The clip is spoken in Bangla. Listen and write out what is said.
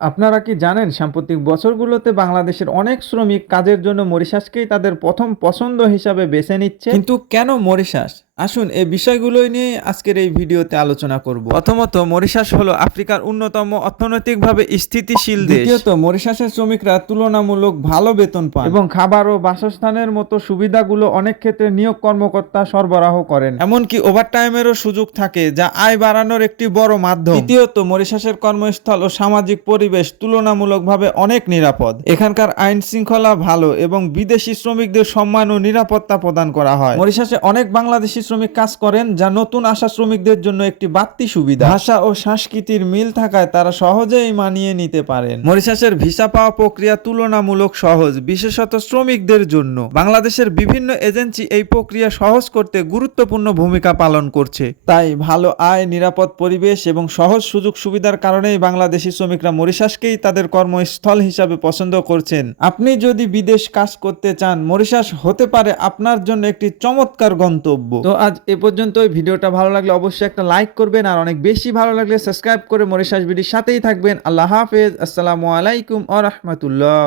আপনারা কি জানেন, সাম্প্রতিক বছরগুলোতে বাংলাদেশের অনেক শ্রমিক কাজের জন্য মরিশাসকেই তাদের প্রথম পছন্দ হিসাবে বেছে নিচ্ছে? কিন্তু কেন মরিশাস? আসুন এই বিষয়গুলোই নিয়ে আজকের এই ভিডিওতে আলোচনা করব। প্রথমত মরিশাস হলো আফ্রিকার অন্যতম অর্থনৈতিকভাবে স্থিতিশীল দেশ। দ্বিতীয়ত মরিশাসের শ্রমিকরা তুলনামূলক ভালো বেতন পান। এবং খাবার ও বাসস্থানের মতো সুবিধাগুলো অনেক ক্ষেত্রে নিয়োগ কর্মকর্তা সরবরাহ করেন। এমনকি ওভারটাইমেরও সুযোগ থাকে যা আয় বাড়ানোর একটি বড় মাধ্যম। তৃতীয়ত মরিশাসের কর্মস্থল ও সামাজিক পরিবেশ তুলনামূলকভাবে অনেক নিরাপদ। এখানকার আইন শৃঙ্খলা ভালো এবং বিদেশি শ্রমিকদের সম্মান ও নিরাপত্তা প্রদান করা হয়। মরিশাসে অনেক বাংলাদেশি শ্রমিক কাজ করেন যা নতুন আসা শ্রমিকদের জন্য একটি বাড়তি সুবিধা। ভাষা ও সংস্কৃতির মিল থাকায় তারা সহজেই মানিয়ে নিতে পারেন। মরিশাসের ভিসা পাওয়া প্রক্রিয়া তুলনামূলক সহজ বিশেষত শ্রমিকদের জন্য। বাংলাদেশের বিভিন্ন এজেন্সি এই প্রক্রিয়া সহজ করতে গুরুত্বপূর্ণ ভূমিকা পালন করছে। তাই ভালো আয় নিরাপদ পরিবেশ এবং সহজ সুযোগ সুবিধার কারণেই বাংলাদেশি শ্রমিকরা মরিশাসকেই তাদের কর্মস্থল হিসাবে পছন্দ করছেন। আপনি যদি বিদেশ কাজ করতে চান মরিশাস হতে পারে আপনার জন্য একটি চমৎকার গন্তব্য। তো আজ এ পর্যন্ত ওই ভিডিওটা ভালো লাগলে অবশ্যই একটা লাইক করবেন, আর অনেক বেশি ভালো লাগলে সাবস্ক্রাইব করে মরিশাস বিডির সাথেই থাকবেন। আল্লাহ হাফেজ। আসসালামু আলাইকুম আ রহমতুল্লাহ।